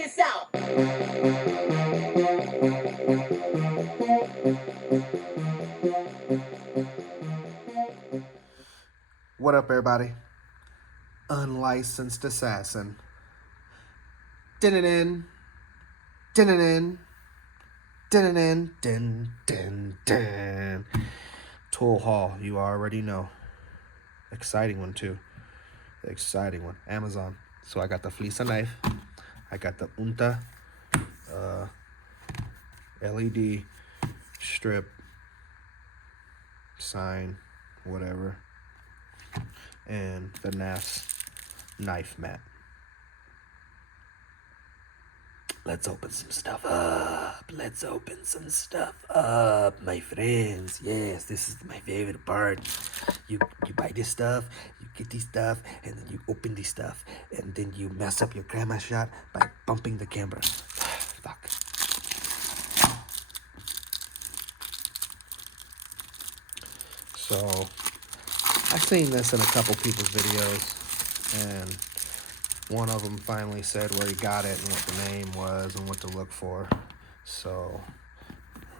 this out. What up, everybody? Unlicensed assassin. Din-din-din. Din-din-din. Din-din-din. Din-din-din. Tool haul, you already know. Exciting one, too. Exciting one. Amazon. So I got the Flissa knife. I got the Unta LED strip sign, whatever. And the Knaffs knife mat. Let's open some stuff up. Let's open some stuff up, my friends. Yes, this is my favorite part. You buy this stuff, you get this stuff, and then you open this stuff, and then you mess up your camera shot by bumping the camera. Fuck. So, I've seen this in a couple people's videos, and one of them finally said where he got it and what the name was and what to look for. So,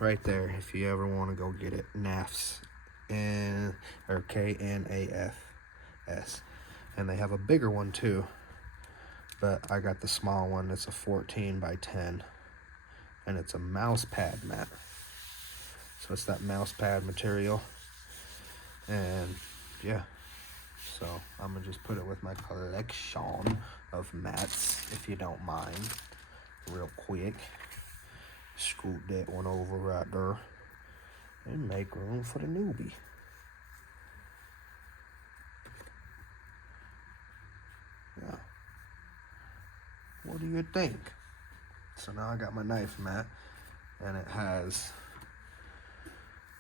right there, if you ever want to go get it, Knaffs, or Knafs. And they have a bigger one too, but I got the small one. It's a 14 by 10, and it's a mouse pad mat. So it's that mouse pad material, and yeah. So I'm gonna just put it with my collection of mats, if you don't mind, real quick. Scoot that one over right there and make room for the newbie. Yeah. What do you think? So now I got my knife mat, and it has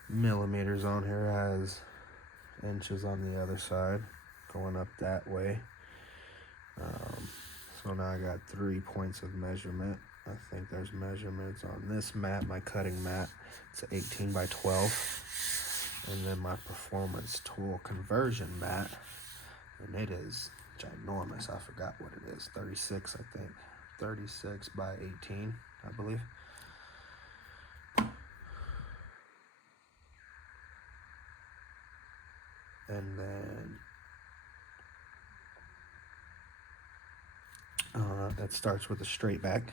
millimeters on here, it has inches on the other side, going up that way. So now I got 3 points of measurement. I think there's measurements on this mat, my cutting mat. It's 18 by 12. And then my performance tool conversion mat, and it is ginormous. I forgot what it is. 36, I think. 36 by 18, I believe. And then that starts with a straight back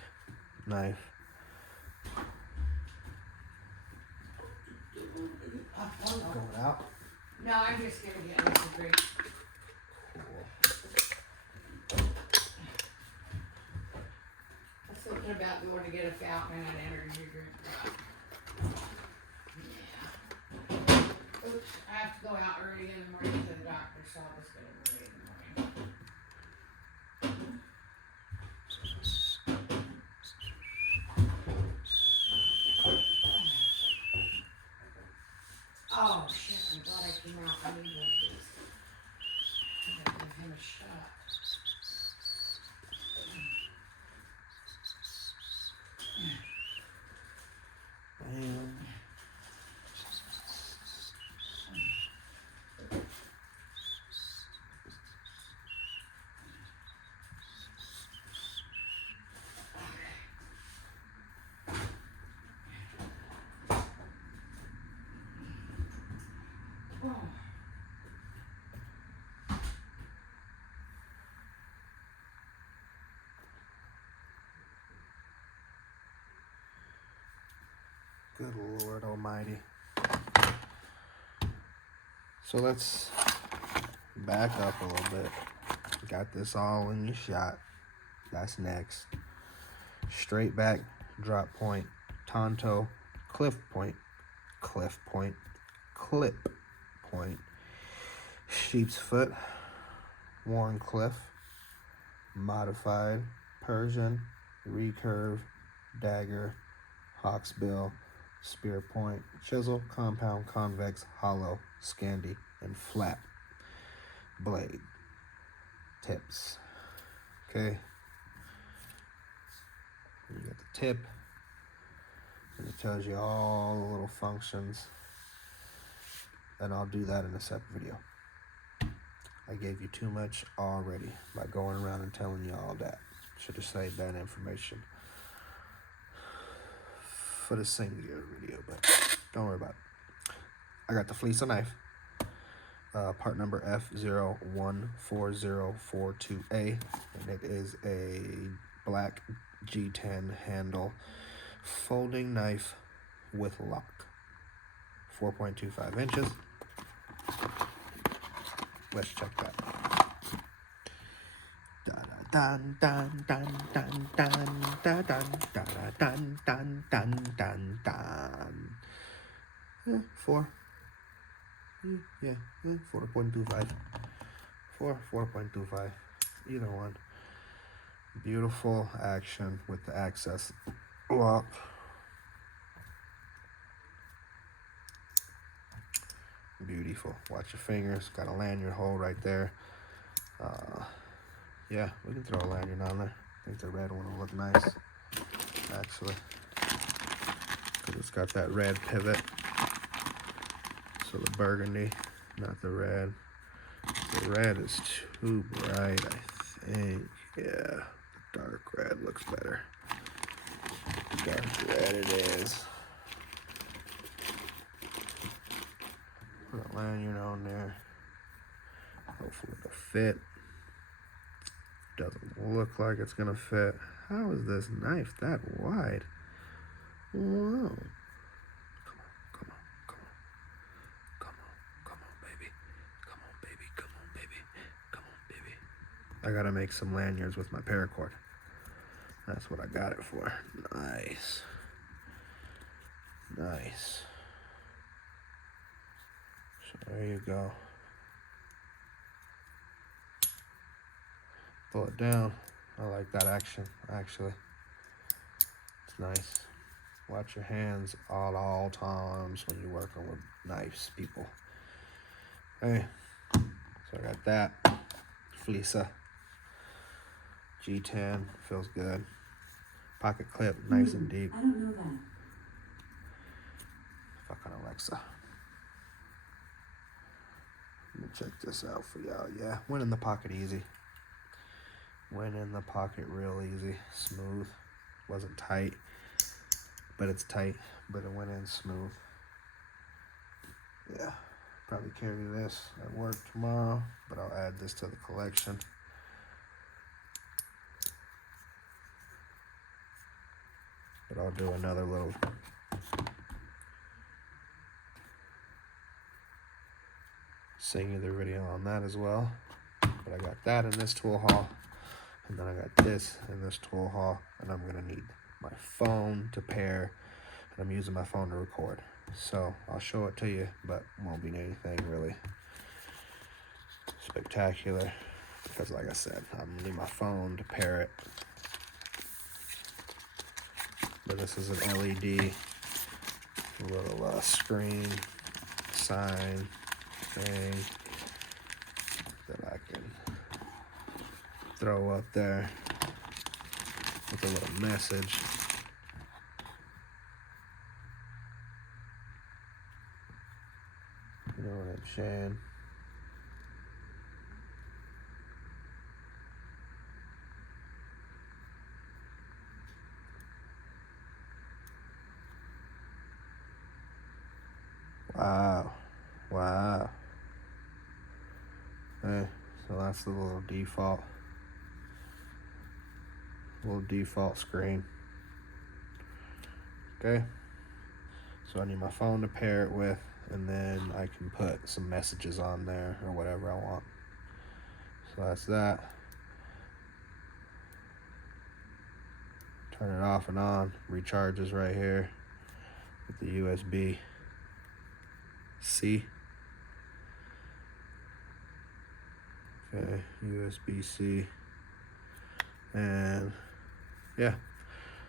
knife. Going out. No, I'm just gonna get us a drink. I was thinking about going to get a fountain and an energy drink. Yeah. Oops, I have to go out early in the morning to the doctor's office early in the morning. Oh shit, I'm glad I came out. I need one of these. I gotta give him a shot. And good Lord Almighty. So let's back up a little bit. Got this all in your shot. That's next. Straight back, drop point, Tonto, cliff point, clip point, sheep's foot, worn cliff, modified, Persian, recurve, dagger, hawksbill, spear point, chisel, compound, convex, hollow, Scandi, and flat blade tips. Okay. You get the tip, and it tells you all the little functions, and I'll do that in a separate video. I gave you too much already by going around and telling you all that. Should have saved that information for the singular video, but don't worry about it. I got the Flissa knife, part number F014042A, and it is a black G10 handle folding knife with lock, 4.25 inches. Let's check that. Dun dun dun dun dun dun dun dun dun dun dun dun dun. 4. Yeah, 4.25. 4.25. Either one. Beautiful action with the access lock. Beautiful. Watch your fingers. Got a lanyard hole right there. Yeah, we can throw a lanyard on there. I think the red one will look nice, actually, because it's got that red pivot. So the burgundy, not the red. The red is too bright, I think. Yeah, the dark red looks better. Dark red it is. Put a lanyard on there. Hopefully it'll fit. Doesn't look like it's gonna fit. How is this knife that wide? Whoa. Come on, baby. Come on, baby. I gotta make some lanyards with my paracord. That's what I got it for. Nice. So there you go. Pull it down. I like that action, actually. It's nice. Watch your hands at all times when you're working with knives, people. Hey, so I got that. Flissa. G10, feels good. Pocket clip, nice and deep. I don't know that. Fucking Alexa. Let me check this out for y'all. Yeah, went in the pocket easy. Went in the pocket real easy. Smooth. Wasn't tight, but it's tight. But it went in smooth. Yeah, probably carry this at work tomorrow, but I'll add this to the collection. But I'll do another little singular video on that as well. But I got that in this tool haul, and then I got this in this tool haul, and I'm gonna need my phone to pair, and I'm using my phone to record. So I'll show it to you, but won't be anything really spectacular, because like I said, I'm gonna need my phone to pair it. But this is an LED little screen sign thing that I can throw up there with a little message. You know what I'm saying? Wow. Hey, so that's the little default screen. Okay. So I need my phone to pair it with, and then I can put some messages on there or whatever I want. So that's that. Turn it off and on. Recharges right here with the USB-C. Okay, USB-C. And yeah,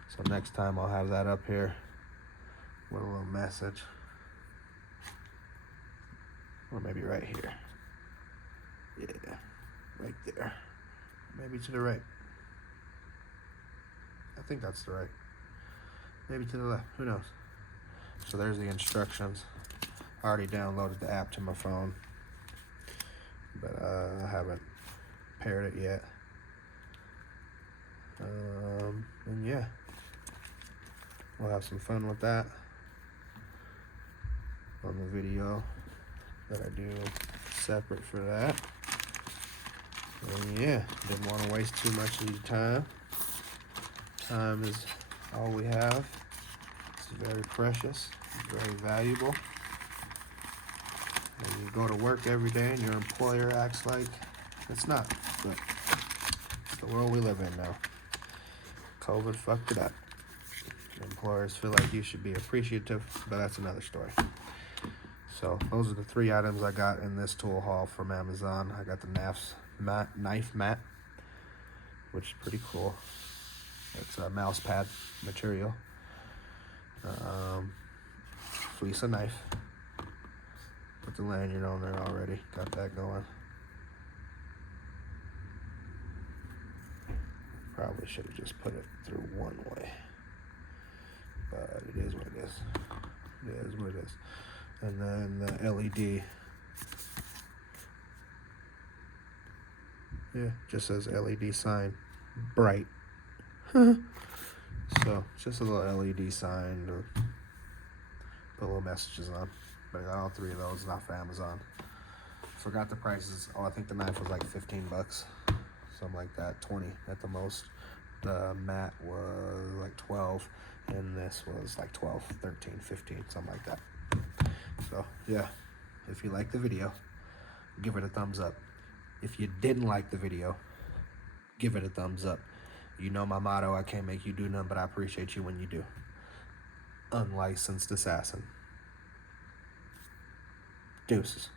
so next time I'll have that up here with a little message. Or maybe right here. Yeah, right there. Maybe to the right. I think that's the right. Maybe to the left, who knows? So there's the instructions. I already downloaded the app to my phone, but I haven't paired it yet. And yeah, we'll have some fun with that on the video that I do separate for that. And yeah, didn't want to waste too much of your time. Time is all we have. It's very precious, very valuable. And you go to work every day and your employer acts like it's not, but it's the world we live in now. COVID fucked it up. Employers feel like you should be appreciative, but that's another story. So those are the 3 items I got in this tool haul from Amazon. I got the Knaffs knife mat, which is pretty cool. It's a mouse pad material. Flissa knife. Put the lanyard on there already. Got that going. Probably should have just put it through one way. But it is what it is. It is what it is. And then the LED. Yeah, just says LED sign. Bright. So, just a little LED sign to put little messages on. But I got all 3 of those off Amazon. Forgot the prices. Oh, I think the knife was like 15 bucks. Something like that. 20 at the most. The mat was like 12. And this was like 12, 13, 15. Something like that. So, yeah. If you like the video, give it a thumbs up. If you didn't like the video, give it a thumbs up. You know my motto, I can't make you do nothing, but I appreciate you when you do. Unlicensed assassin. Deuces.